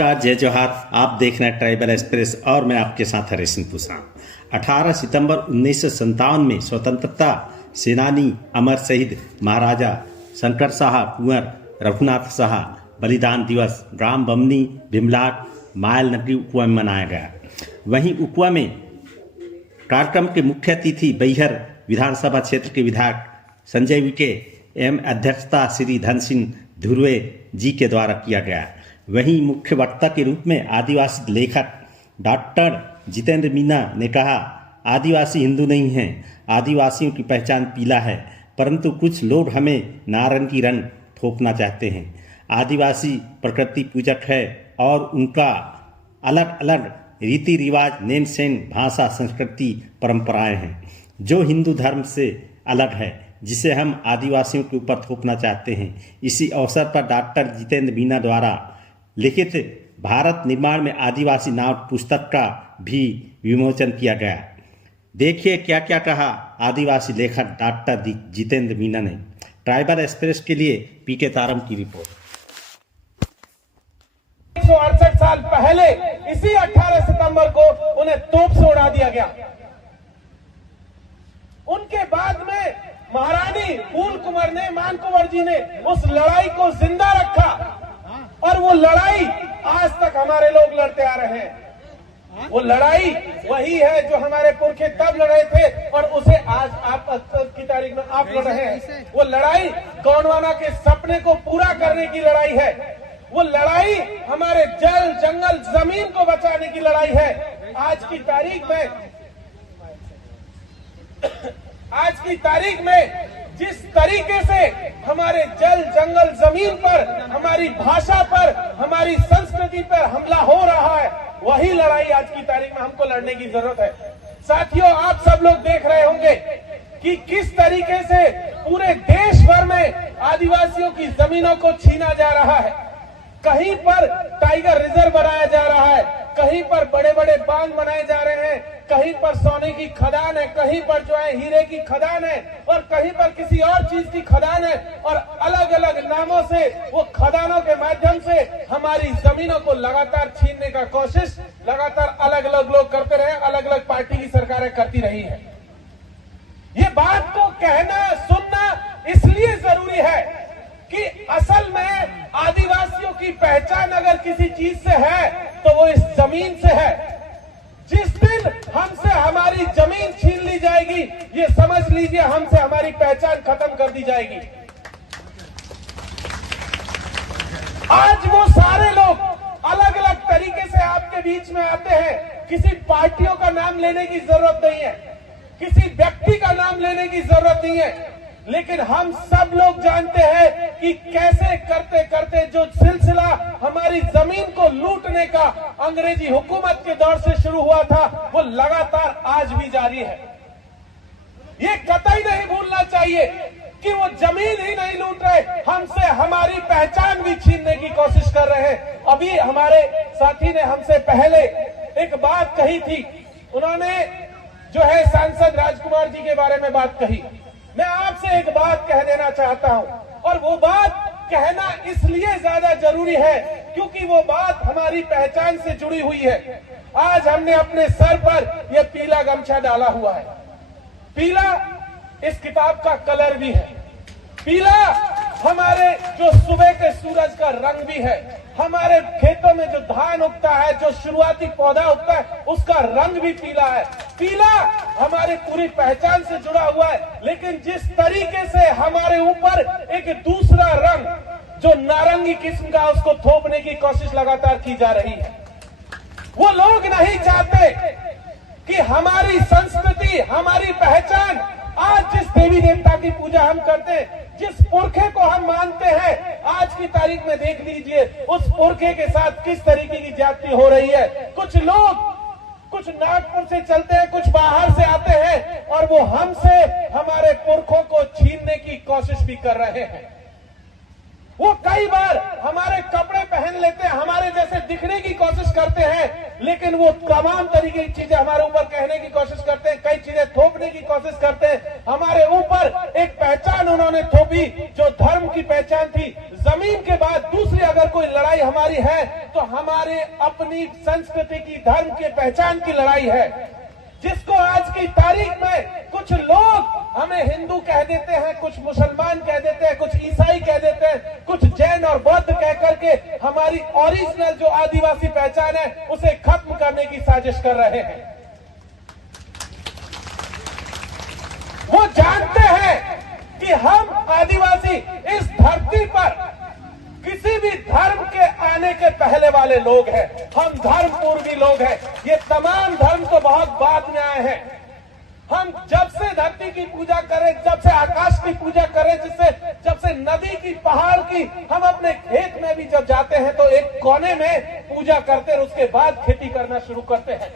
नमस्कार, जय जोहार। आप देख रहे हैं ट्राइबल एक्सप्रेस और मैं आपके साथ हरीश सिंह पूसा। 18 सितंबर 1957 में स्वतंत्रता सेनानी अमर शहीद महाराजा शंकर शाह कुंवर रघुनाथ शाह बलिदान दिवस ग्राम बमनी भीमलाट मायल नगरी उकुआ में मनाया गया। वहीं उकुआ में कार्यक्रम के मुख्य अतिथि बैहर विधानसभा क्षेत्र के विधायक संजय विके एवं अध्यक्षता श्री धन सिंह धुर्वे जी के द्वारा किया गया। वहीं मुख्य वक्ता के रूप में आदिवासी लेखक डॉक्टर जितेंद्र मीना ने कहा, आदिवासी हिंदू नहीं हैं, आदिवासियों की पहचान पीला है, परंतु कुछ लोग हमें नारंगी रंग थोपना चाहते हैं। आदिवासी प्रकृति पूजक है और उनका अलग अलग रीति रिवाज, नेम सेन, भाषा, संस्कृति, परंपराएं हैं जो हिंदू धर्म से अलग है, जिसे हम आदिवासियों के ऊपर थोपना चाहते हैं। इसी अवसर पर डॉक्टर जितेंद्र मीना द्वारा लिखित भारत निर्माण में आदिवासी नामक पुस्तक का भी विमोचन किया गया। देखिए क्या क्या कहा आदिवासी लेखक डॉक्टर जितेंद्र मीना ने। ट्राइबल एक्सप्रेस के लिए पीके तारम की रिपोर्ट। 168 साल पहले इसी 18 सितंबर को उन्हें तोप से उड़ा दिया गया। उनके बाद में महारानी फूल कुंवर ने, मान कुंवर जी ने उस लड़ाई को जिंदा रखा और वो लड़ाई आज तक हमारे लोग लड़ते आ रहे हैं। वो लड़ाई वही है जो हमारे पुरखे तब लड़े थे और उसे आज आप की तारीख में आप लड़ रहे हैं। वो लड़ाई गोंडवाना के सपने को पूरा करने की लड़ाई है। वो लड़ाई हमारे जल, जंगल, जमीन को बचाने की लड़ाई है। आज की तारीख में जिस तरीके से हमारे जल, जंगल, जमीन पर, हमारी भाषा पर, हमारी संस्कृति पर हमला हो रहा है, वही लड़ाई आज की तारीख में हमको लड़ने की जरूरत है। साथियों, आप सब लोग देख रहे होंगे कि किस तरीके से पूरे देश भर में आदिवासियों की जमीनों को छीना जा रहा है। कहीं पर टाइगर रिजर्व बनाया जा रहा है, कहीं पर बड़े बड़े बांध बनाए जा रहे हैं, कहीं पर सोने की खदान है, कहीं पर जो है हीरे की खदान है और कहीं पर किसी और चीज की खदान है और अलग अलग नामों से वो खदानों के माध्यम से हमारी जमीनों को लगातार छीनने का कोशिश लगातार अलग अलग लोग करते रहे, अलग अलग पार्टी की सरकारें करती रही है। ये बात को कहना, सुनना इसलिए जरूरी है कि असल में आदिवासियों की पहचान अगर किसी चीज से है तो वो इस जमीन से है। जिस दिन हमसे हमारी जमीन छीन ली जाएगी, ये समझ लीजिए हमसे हमारी पहचान खत्म कर दी जाएगी। आज वो सारे लोग अलग अलग तरीके से आपके बीच में आते हैं। किसी पार्टियों का नाम लेने की जरूरत नहीं है, किसी व्यक्ति का नाम लेने की जरूरत नहीं है, लेकिन हम सब लोग जानते हैं कि कैसे करते करते जो सिलसिला हमारी जमीन को लूटने का अंग्रेजी हुकूमत के दौर से शुरू हुआ था, वो लगातार आज भी जारी है। ये कतई नहीं भूलना चाहिए कि वो जमीन ही नहीं लूट रहे, हमसे हमारी पहचान भी छीनने की कोशिश कर रहे हैं। अभी हमारे साथी ने हमसे पहले एक बात कही थी, उन्होंने जो है सांसद राजकुमार जी के बारे में बात कही। मैं आपसे एक बात कह देना चाहता हूं और वो बात कहना इसलिए ज्यादा जरूरी है क्योंकि वो बात हमारी पहचान से जुड़ी हुई है। आज हमने अपने सर पर यह पीला गमछा डाला हुआ है। पीला इस किताब का कलर भी है। पीला हमारे जो सुबह के सूरज का रंग भी है। हमारे खेतों में जो धान उगता है, जो शुरुआती पौधा उगता है, उसका रंग भी पीला है। पीला हमारी पूरी पहचान से जुड़ा हुआ है। लेकिन जिस तरीके से हमारे ऊपर एक दूसरा रंग जो नारंगी किस्म का, उसको थोपने की कोशिश लगातार की जा रही है। वो लोग नहीं चाहते कि हमारी संस्कृति, हमारी पहचान, आज जिस देवी देवता की पूजा हम करते हैं, जिस पुरखे को हम मानते हैं, आज की तारीख में देख लीजिए उस पुरखे के साथ किस तरीके की ज्यादती हो रही है। कुछ लोग कुछ नागपुर से चलते हैं, कुछ बाहर से आते हैं और वो हमसे हमारे पुरखों को छीनने की कोशिश भी कर रहे हैं। वो कई बार हमारे कपड़े पहन लेते हैं, हमारे जैसे दिखने की कोशिश करते हैं, लेकिन वो तमाम तरीके की चीजें हमारे ऊपर कहने की कोशिश करते हैं, कई चीजें थोपने की कोशिश करते हैं। हमारे ऊपर एक पहचान उन्होंने थोपी जो धर्म की पहचान थी। जमीन के बाद दूसरी अगर कोई कोई लड़ाई हमारी है तो हमारे अपनी संस्कृति की, धर्म की पहचान की लड़ाई है, जिसको आज की तारीख में कुछ लोग हमें हिंदू कह देते हैं, कुछ मुसलमान कह देते हैं, कुछ ईसाई कह देते हैं, कुछ जैन और बौद्ध कह करके हमारी ओरिजिनल जो आदिवासी पहचान है उसे खत्म करने की साजिश कर रहे हैं। वो जानते हैं कि हम आदिवासी इस धरती पर किसी भी धर्म के आने के पहले वाले लोग हैं, हम धर्म पूर्वी लोग हैं। ये तमाम धर्म तो बहुत बाद में आए हैं। हम जब से धरती की पूजा करें, जब से आकाश की पूजा करें, जब से नदी की, पहाड़ की, हम अपने खेत में भी जब जाते हैं तो एक कोने में पूजा करते हैं, उसके बाद खेती करना शुरू करते हैं।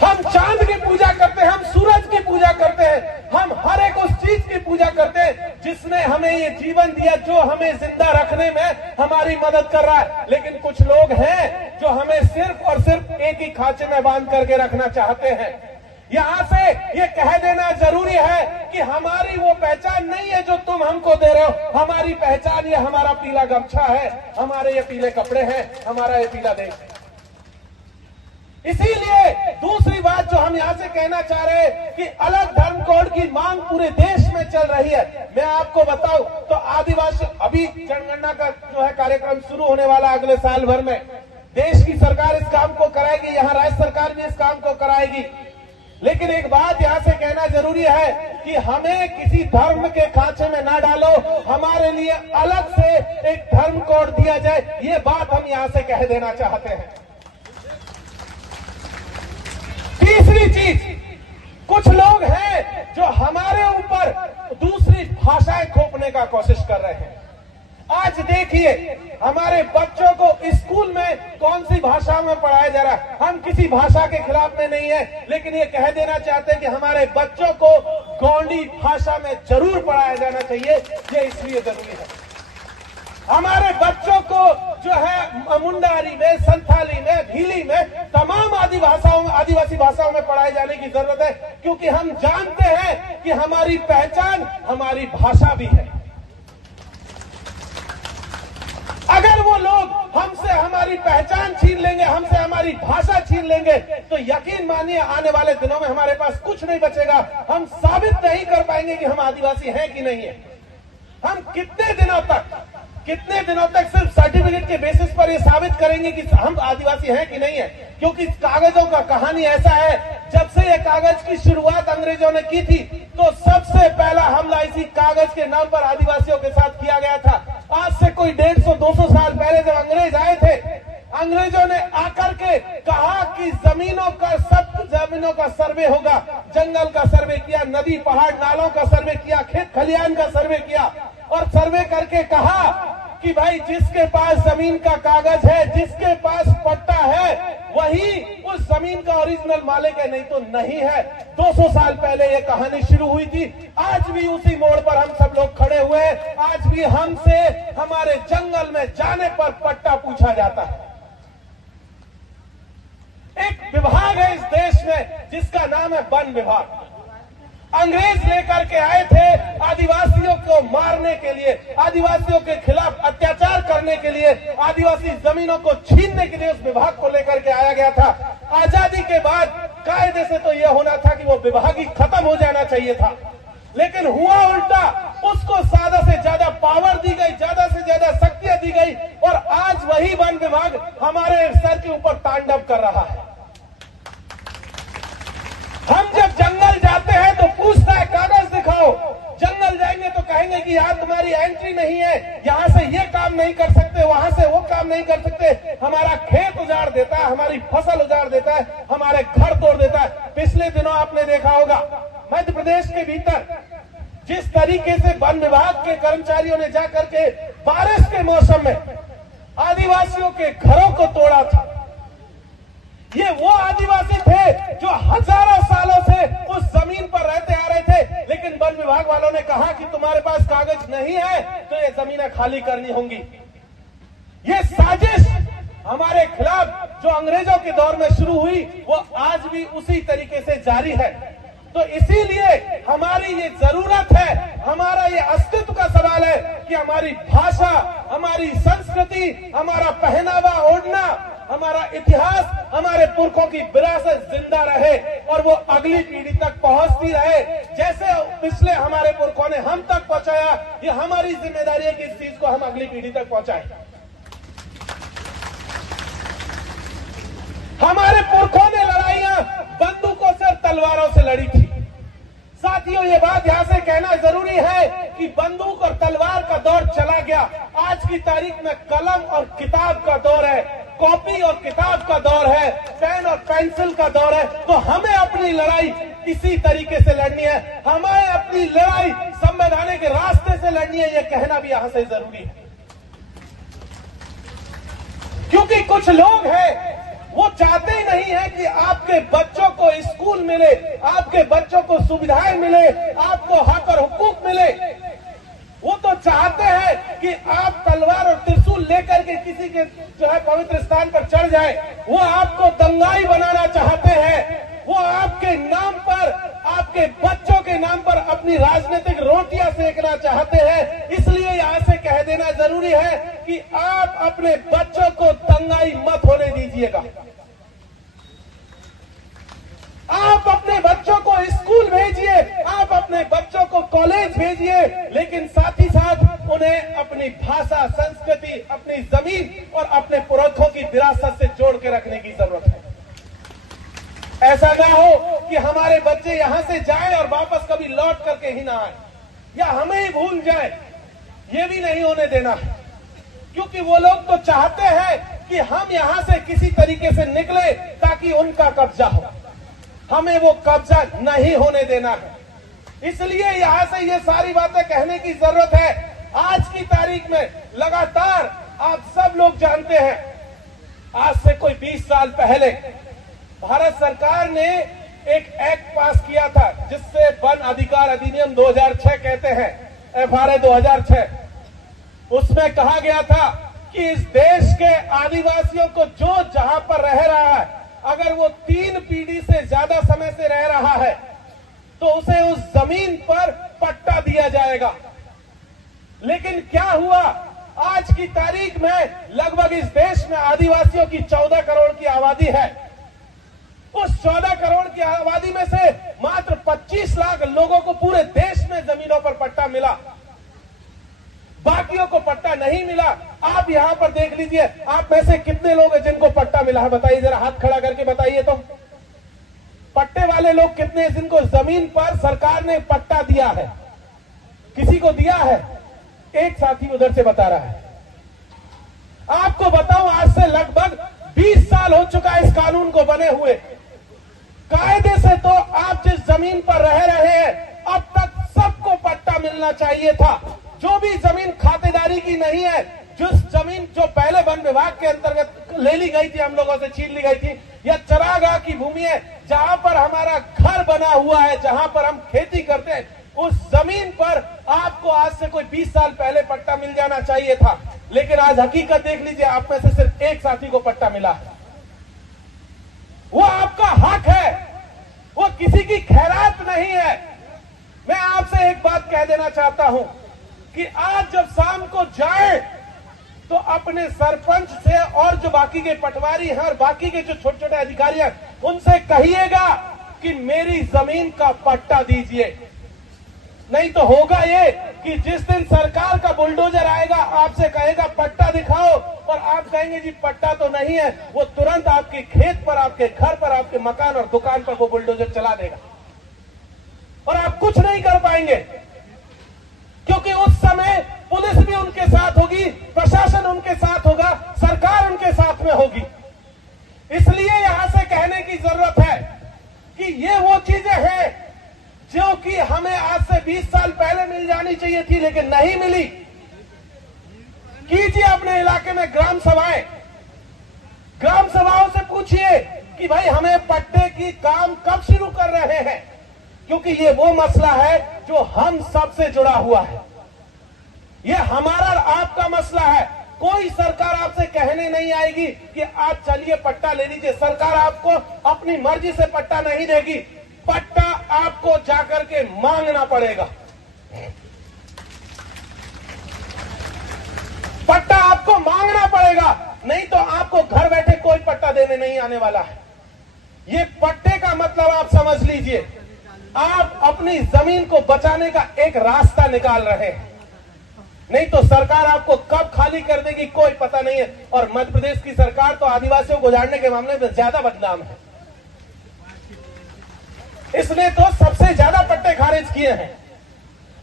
हम चांद की पूजा करते हैं, हम सूरज की पूजा करते हैं, हम हर एक उस चीज की पूजा करते हैं जिसने हमें ये जीवन दिया, जो हमें जिंदा रखने में हमारी मदद कर रहा है। लेकिन कुछ लोग हैं जो हमें सिर्फ और सिर्फ एक ही खांचे में बांध करके रखना चाहते हैं। यहां से ये कह देना जरूरी है कि हमारी वो पहचान नहीं है जो तुम हमको दे रहे हो। हमारी पहचान ये हमारा पीला गमछा है, हमारे ये पीले कपड़े हैं, हमारा ये पीला देश है। इसीलिए दूसरी बात जो हम यहां से कहना चाह रहे हैं कि अलग धर्म कोड की मांग पूरे देश में चल रही है। मैं आपको बताऊं तो आदिवासी, अभी जनगणना का जो है कार्यक्रम शुरू होने वाला अगले साल भर में, देश की सरकार इस काम को कराएगी, यहाँ राज्य सरकार भी इस काम को कराएगी। लेकिन एक बात यहां से कहना जरूरी है कि हमें किसी धर्म के खांचे में ना डालो, हमारे लिए अलग से एक धर्म कोड दिया जाए, ये बात हम यहां से कह देना चाहते हैं। तीसरी चीज, कुछ लोग हैं जो हमारे ऊपर दूसरी भाषाएं थोपने का कोशिश कर रहे हैं। आज देखिए हमारे बच्चों को स्कूल में कौन सी भाषाओं में पढ़ाया जा रहा है। हम किसी भाषा के खिलाफ में नहीं है, लेकिन ये कह देना चाहते हैं कि हमारे बच्चों को गोंडी भाषा में जरूर पढ़ाया जाना चाहिए। ये इसलिए जरूरी है, हमारे बच्चों को जो है मुंडारी में, संथाली में, भीली में, तमाम आदिवासी भाषाओं में पढ़ाए जाने की जरूरत है, क्योंकि हम जानते हैं कि हमारी पहचान हमारी भाषा भी है। अगर वो लोग हमसे हमारी पहचान छीन लेंगे, हमसे हमारी भाषा छीन लेंगे, तो यकीन मानिए आने वाले दिनों में हमारे पास कुछ नहीं बचेगा। हम साबित नहीं कर पाएंगे कि हम आदिवासी हैं कि नहीं है। हम कितने दिनों तक सिर्फ सर्टिफिकेट के बेसिस पर ये साबित करेंगे कि हम आदिवासी हैं कि नहीं है, क्योंकि कागजों का कहानी ऐसा है, जब से ये कागज की शुरुआत अंग्रेजों ने की थी तो सबसे पहला हमला इसी कागज के नाम पर आदिवासियों के साथ किया गया था। आज से कोई 150-200 साल पहले जब अंग्रेज आए थे, अंग्रेजों ने आकर के कहा कि सब जमीनों का सर्वे होगा। जंगल का सर्वे किया, नदी पहाड़ नालों का सर्वे किया, खेत खलिहान का सर्वे किया, और सर्वे करके कहा कि भाई जिसके पास जमीन का कागज है, जिसके पास पट्टा है, वही उस जमीन का ओरिजिनल मालिक है, नहीं तो नहीं है। 200 साल पहले ये कहानी शुरू हुई थी। आज भी उसी मोड़ पर हम सब लोग खड़े हुए हैं। आज भी हमसे हमारे जंगल में जाने पर पट्टा पूछा जाता है। एक विभाग है इस देश में जिसका नाम है वन विभाग। अंग्रेज लेकर के आए थे आदिवासियों को मारने के लिए, आदिवासियों के खिलाफ अत्याचार करने के लिए, आदिवासी जमीनों को छीनने के लिए उस विभाग को लेकर के आया गया था। आजादी के बाद कायदे से तो यह होना था कि वो विभाग ही खत्म हो जाना चाहिए था, लेकिन हुआ उल्टा। उसको ज्यादा से ज्यादा पावर दी गई, ज्यादा से ज्यादा शक्तियां दी गई, और आज वही वन विभाग हमारे सर के ऊपर तांडव कर रहा है। हम जब जंगल जाते हैं तो पूछता है कागज दिखाओ, जंगल जाएंगे तो कहेंगे कि यहाँ तुम्हारी एंट्री नहीं है, यहाँ से ये काम नहीं कर सकते, वहां से वो काम नहीं कर सकते। हमारा खेत उजाड़ देता है, हमारी फसल उजाड़ देता है, हमारे घर तोड़ देता है। पिछले दिनों आपने देखा होगा मध्य प्रदेश के भीतर जिस तरीके से वन विभाग के कर्मचारियों ने जाकर के बारिश के मौसम में आदिवासियों के घरों को तोड़ा था। ये वो आदिवासी थे जो हजारों सालों से उस जमीन पर रहते आ रहे थे, लेकिन वन विभाग वालों ने कहा कि तुम्हारे पास कागज नहीं है तो ये जमीनें खाली करनी होंगी। ये साजिश हमारे खिलाफ जो अंग्रेजों के दौर में शुरू हुई, वो आज भी उसी तरीके से जारी है। तो इसीलिए हमारी ये जरूरत है, हमारा ये अस्तित्व का सवाल है कि हमारी भाषा, हमारी संस्कृति, हमारा पहनावा ओढ़ना, हमारा इतिहास, हमारे पुरखों की विरासत जिंदा रहे और वो अगली पीढ़ी तक पहुंचती रहे। जैसे पिछले हमारे पुरखों ने हम तक पहुंचाया, ये हमारी जिम्मेदारी है कि इस चीज को हम अगली पीढ़ी तक पहुंचाएं। हमारे पुरखों ने लड़ाइयां बंदूकों से और तलवारों से लड़ी थी। साथियों, ये बात यहां से कहना जरूरी है कि बंदूक और तलवार का दौर चला गया। आज की तारीख में कलम और किताब का दौर है, कॉपी और किताब का दौर है, पेन और पेंसिल का दौर है। तो हमें अपनी लड़ाई इसी तरीके से लड़नी है, हमें अपनी लड़ाई संवैधानिक के रास्ते से लड़नी है, यह कहना भी यहां से जरूरी है। क्योंकि कुछ लोग हैं वो चाहते ही नहीं है कि आपके बच्चों को स्कूल मिले, आपके बच्चों को सुविधाएं मिले, आपको हक और हुकूक मिले। वो तो चाहते हैं कि आप तलवार और त्रिशूल लेकर के किसी के जो है पवित्र स्थान पर चढ़ जाए। वो आपको दंगाई बनाना चाहते हैं। वो आपके नाम पर, आपके बच्चों के नाम पर अपनी राजनीतिक रोटियां सेकना चाहते हैं। इसलिए यहां से कह देना जरूरी है कि आप अपने बच्चों को दंगाई मत होने दीजिएगा। आप अपने बच्चों को स्कूल भेजिए, आप अपने बच्चों को कॉलेज भेजिए, लेकिन साथ ही साथ उन्हें अपनी भाषा, संस्कृति, अपनी जमीन और अपने पुरखों की विरासत से जोड़ के रखने की जरूरत है। ऐसा ना हो कि हमारे बच्चे यहां से जाएं और वापस कभी लौट करके ही ना आए, या हमें ही भूल जाए। ये भी नहीं होने देना है, क्योंकि वो लोग तो चाहते हैं कि हम यहां से किसी तरीके से निकले ताकि उनका कब्जा हो। हमें वो कब्जा नहीं होने देना है। इसलिए यहां से ये सारी बातें कहने की जरूरत है। आज की तारीख में लगातार आप सब लोग जानते हैं, आज से कोई 20 साल पहले भारत सरकार ने एक एक्ट पास किया था जिससे वन अधिकार अधिनियम 2006 कहते हैं, FRA 2006। उसमें कहा गया था कि इस देश के आदिवासियों को जो जहां पर रह रहा है, अगर वो 3 पीढ़ी से ज्यादा समय से रह रहा है तो उसे उस जमीन पर पट्टा दिया जाएगा। लेकिन क्या हुआ, आज की तारीख में लगभग इस देश में आदिवासियों की 14 करोड़ की आबादी है। उस 14 करोड़ की आबादी में से मात्र 25 लाख लोगों को पूरे देश में जमीनों पर पट्टा मिला, बाकियों को पट्टा नहीं मिला। आप यहां पर देख लीजिए, आप में से कितने लोग हैं जिनको पट्टा मिला है? बताइए, जरा हाथ खड़ा करके बताइए तो। पट्टे वाले लोग कितने हैं जिनको जमीन पर सरकार ने पट्टा दिया है? किसी को दिया है? एक साथी उधर से बता रहा है। आपको बताऊं, आज से लगभग 20 साल हो चुका है इस कानून को बने हुए। कायदे से तो आप जिस जमीन पर रह रहे हैं, अब तक सबको पट्टा मिलना चाहिए था। जो भी जमीन खातेदारी की नहीं है, जिस जमीन जो पहले वन विभाग के अंतर्गत ले ली गई थी, हम लोगों से छीन ली गई थी, या चरागाह की भूमि है, जहां पर हमारा घर बना हुआ है, जहां पर हम खेती करते हैं, उस जमीन पर आपको आज से कोई 20 साल पहले पट्टा मिल जाना चाहिए था। लेकिन आज हकीकत देख लीजिए, आप में से सिर्फ एक साथी को पट्टा मिला है। वो आपका हक है, वो किसी की खैरात नहीं है। मैं आपसे एक बात कह देना चाहता हूं कि आज जब शाम को जाए तो अपने सरपंच से और जो बाकी के पटवारी हैं और बाकी के जो छोटे छोटे अधिकारी हैं, उनसे कहिएगा कि मेरी जमीन का पट्टा दीजिए। नहीं तो होगा ये कि जिस दिन सरकार का बुलडोजर आएगा, आपसे कहेगा पट्टा दिखाओ, और आप कहेंगे जी पट्टा तो नहीं है, वो तुरंत आपके खेत पर, आपके घर पर, आपके मकान और दुकान पर वो बुलडोजर चला देगा और आप कुछ नहीं कर पाएंगे। क्योंकि उस समय पुलिस भी उनके साथ होगी, प्रशासन उनके साथ होगा, सरकार उनके साथ में होगी। इसलिए यहां से कहने की जरूरत है कि ये वो चीजें हैं जो कि हमें आज से 20 साल पहले मिल जानी चाहिए थी, लेकिन नहीं मिली। कीजिए अपने इलाके में ग्राम सभाएं, ग्राम सभाओं से पूछिए कि भाई हमें पट्टे की काम कब शुरू कर रहे हैं, क्योंकि ये वो मसला है जो हम सबसे जुड़ा हुआ है। ये हमारा और आपका मसला है। कोई सरकार आपसे कहने नहीं आएगी कि आप चलिए पट्टा ले लीजिए। सरकार आपको अपनी मर्जी से पट्टा नहीं देगी। पट्टा आपको जाकर के मांगना पड़ेगा। पट्टा आपको मांगना पड़ेगा, नहीं तो आपको घर बैठे कोई पट्टा देने नहीं आने वाला है। ये पट्टे का मतलब आप समझ लीजिए, आप अपनी जमीन को बचाने का एक रास्ता निकाल रहे हैं, नहीं तो सरकार आपको कब खाली कर देगी कोई पता नहीं है। और मध्य प्रदेश की सरकार तो आदिवासियों को उजाड़ने के मामले में ज्यादा बदनाम है, इसने तो सबसे ज्यादा पट्टे खारिज किए हैं।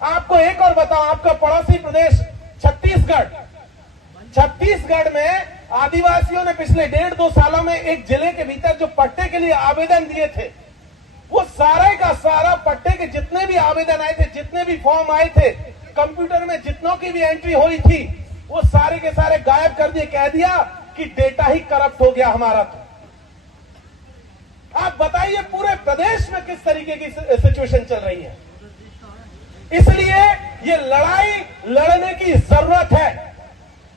आपको एक और बताऊं, आपका पड़ोसी प्रदेश छत्तीसगढ़ में आदिवासियों ने पिछले 1.5-2 सालों में एक जिले के भीतर जो पट्टे के लिए आवेदन दिए थे, वो सारे का सारा पट्टे के जितने भी आवेदन आए थे, जितने भी फॉर्म आए थे, कंप्यूटर में जितनों की भी एंट्री हुई थी, वो सारे के सारे गायब कर दिए। कह दिया कि डेटा ही करप्ट हो गया हमारा। तो आप बताइए पूरे प्रदेश में किस तरीके की सिचुएशन चल रही है। इसलिए ये लड़ाई लड़ने की जरूरत है।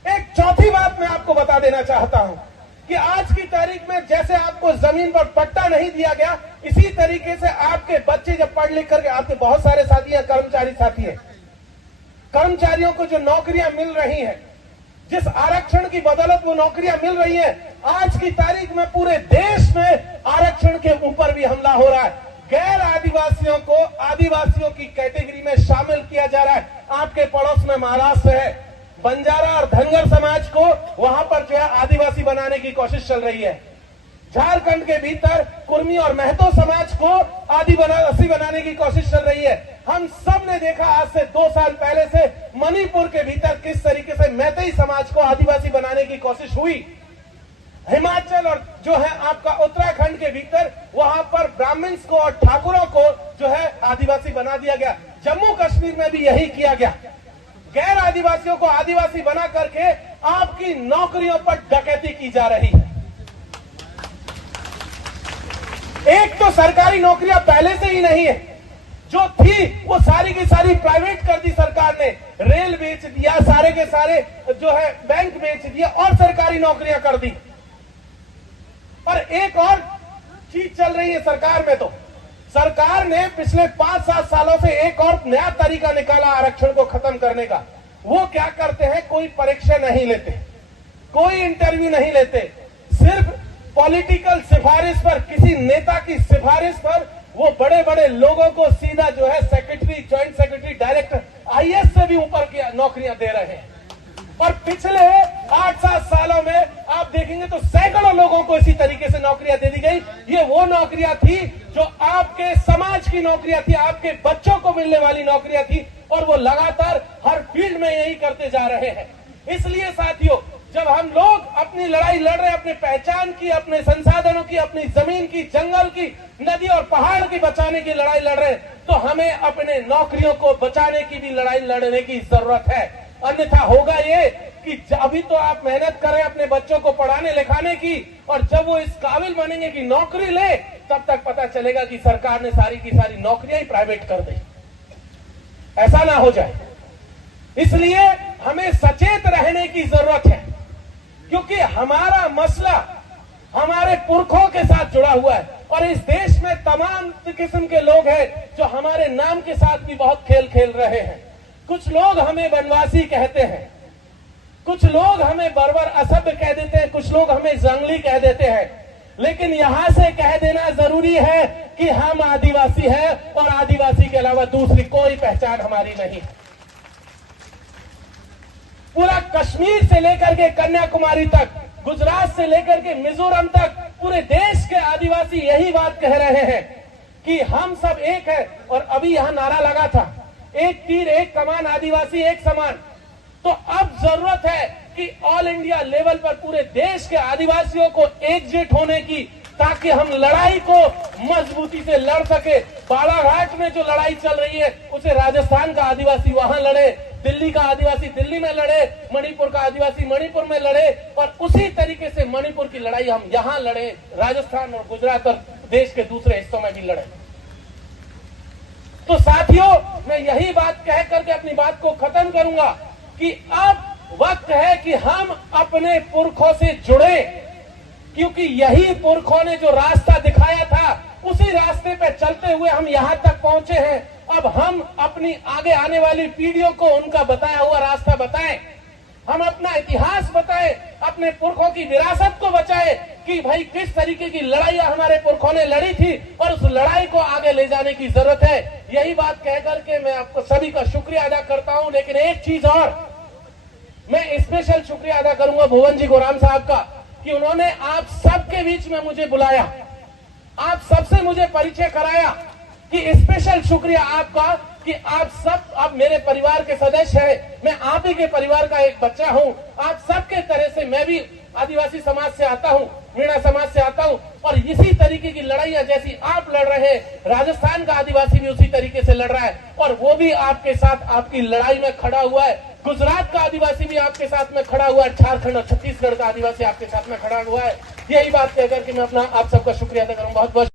एक चौथी बात मैं आपको बता देना चाहता हूं कि आज की तारीख में जैसे आपको जमीन पर पट्टा नहीं दिया गया, इसी तरीके से आपके बच्चे जब पढ़ लिख करके, आपके बहुत सारे साथी हैं, कर्मचारी साथी हैं, कर्मचारियों को जो नौकरियां मिल रही हैं, जिस आरक्षण की बदौलत वो नौकरियां मिल रही हैं, आज की तारीख में पूरे देश में आरक्षण के ऊपर भी हमला हो रहा है। गैर आदिवासियों को आदिवासियों की कैटेगरी में शामिल किया जा रहा है। आपके पड़ोस में महाराष्ट्र है, बंजारा और धनगर समाज को वहां पर जो है आदिवासी बनाने की कोशिश चल रही है। झारखंड के भीतर कुर्मी और महतो समाज को आदिवासी बनाने की कोशिश चल रही है। हम सब ने देखा आज से 2 साल पहले से मणिपुर के भीतर किस तरीके से मैतेई समाज को आदिवासी बनाने की कोशिश हुई। हिमाचल और जो है आपका उत्तराखंड के भीतर वहां पर ब्राह्मण्स को और ठाकुरों को जो है आदिवासी बना दिया गया। जम्मू कश्मीर में भी यही किया गया। गैर आदिवासियों को आदिवासी बना करके आपकी नौकरियों पर डकैती की जा रही है। एक तो सरकारी नौकरियां पहले से ही नहीं है, जो थी वो सारी की सारी प्राइवेट कर दी सरकार ने। रेल बेच दिया, सारे के सारे जो है बैंक बेच दिया और सरकारी नौकरियां कर दी। और एक और चीज चल रही है सरकार में, तो सरकार ने पिछले 5-7 सालों से एक और नया तरीका निकाला आरक्षण को खत्म करने का। वो क्या करते हैं, कोई परीक्षा नहीं लेते, कोई इंटरव्यू नहीं लेते, सिर्फ पॉलिटिकल सिफारिश पर, किसी नेता की सिफारिश पर वो बड़े बड़े लोगों को सीधा जो है secretary, joint secretary, director, IAS से भी ऊपर की नौकरियां दे रहे हैं। और पिछले 8-7 सालों में आप देखेंगे तो सैकड़ों लोगों को इसी तरीके से नौकरियां दे दी गई। ये वो नौकरियां थी जो आपके समाज की नौकरियां थी, आपके बच्चों को मिलने वाली नौकरियां थी, और वो लगातार हर फील्ड में यही करते जा रहे हैं। इसलिए साथियों, जब हम लोग अपनी लड़ाई लड़ रहे हैं, अपनी पहचान की, अपने संसाधनों की, अपनी जमीन की, जंगल की, नदी और पहाड़ की बचाने की लड़ाई लड़ रहे हैं, तो हमें अपने नौकरियों को बचाने की भी लड़ाई लड़ने की जरूरत है। अन्यथा होगा ये कि अभी तो आप मेहनत करें अपने बच्चों को पढ़ाने लिखाने की, और जब वो इस काबिल बनेंगे कि नौकरी ले, तब तक पता चलेगा कि सरकार ने सारी की सारी नौकरियां ही प्राइवेट कर दी। ऐसा ना हो जाए, इसलिए हमें सचेत रहने की जरूरत है, क्योंकि हमारा मसला हमारे पुरखों के साथ जुड़ा हुआ है। और इस देश में तमाम किस्म के लोग हैं जो हमारे नाम के साथ भी बहुत खेल खेल रहे हैं। कुछ लोग हमें वनवासी कहते हैं, कुछ लोग हमें बर्बर असभ्य कह देते हैं, कुछ लोग हमें जंगली कह देते हैं, लेकिन यहां से कह देना जरूरी है कि हम आदिवासी हैं और आदिवासी के अलावा दूसरी कोई पहचान हमारी नहीं। पूरा कश्मीर से लेकर के कन्याकुमारी तक, गुजरात से लेकर के मिजोरम तक, पूरे देश के आदिवासी यही बात कह रहे हैं कि हम सब एक है। और अभी यहां नारा लगा था, एक तीर एक कमान, आदिवासी एक समान। तो अब जरूरत है कि ऑल इंडिया लेवल पर पूरे देश के आदिवासियों को एकजुट होने की, ताकि हम लड़ाई को मजबूती से लड़ सके। बालाघाट में जो लड़ाई चल रही है उसे राजस्थान का आदिवासी वहां लड़े, दिल्ली का आदिवासी दिल्ली में लड़े, मणिपुर का आदिवासी मणिपुर में लड़े, और उसी तरीके से मणिपुर की लड़ाई हम यहां लड़े, राजस्थान और गुजरात और देश के दूसरे हिस्सों में भी लड़े। तो साथियों, मैं यही बात कह करके अपनी बात को खत्म करूंगा कि अब वक्त है कि हम अपने पुरखों से जुड़े, क्योंकि यही पुरखों ने जो रास्ता दिखाया था उसी रास्ते पे चलते हुए हम यहाँ तक पहुंचे हैं। अब हम अपनी आगे आने वाली पीढ़ियों को उनका बताया हुआ रास्ता बताएं, हम अपना इतिहास बताएं, अपने पुरखों की विरासत को बचाएं कि भाई किस तरीके की लड़ाइयां हमारे पुरखों ने लड़ी थी और उस लड़ाई को आगे ले जाने की जरूरत है। यही बात कहकर के मैं आपको सभी का शुक्रिया अदा करता हूं। लेकिन एक चीज और, मैं स्पेशल शुक्रिया अदा करूंगा भुवन जी गोराम साहब का कि उन्होंने आप सबके बीच में मुझे बुलाया, आप सबसे मुझे परिचय कराया। कि स्पेशल शुक्रिया आपका कि आप सब आप मेरे परिवार के सदस्य हैं, मैं आप ही के परिवार का एक बच्चा हूं। आप सबके तरह से मैं भी आदिवासी समाज से आता हूं, मीणा समाज से आता हूं और इसी तरीके की लड़ाइयां जैसी आप लड़ रहे हैं, राजस्थान का आदिवासी भी उसी तरीके से लड़ रहा है और वो भी आपके साथ आपकी लड़ाई में खड़ा हुआ है। गुजरात का आदिवासी भी आपके साथ में खड़ा हुआ है, झारखंड और छत्तीसगढ़ का आदिवासी आपके साथ में खड़ा हुआ है। यही बात कहकर के मैं अपना आप सबका शुक्रिया अदा करूं। बहुत बहुत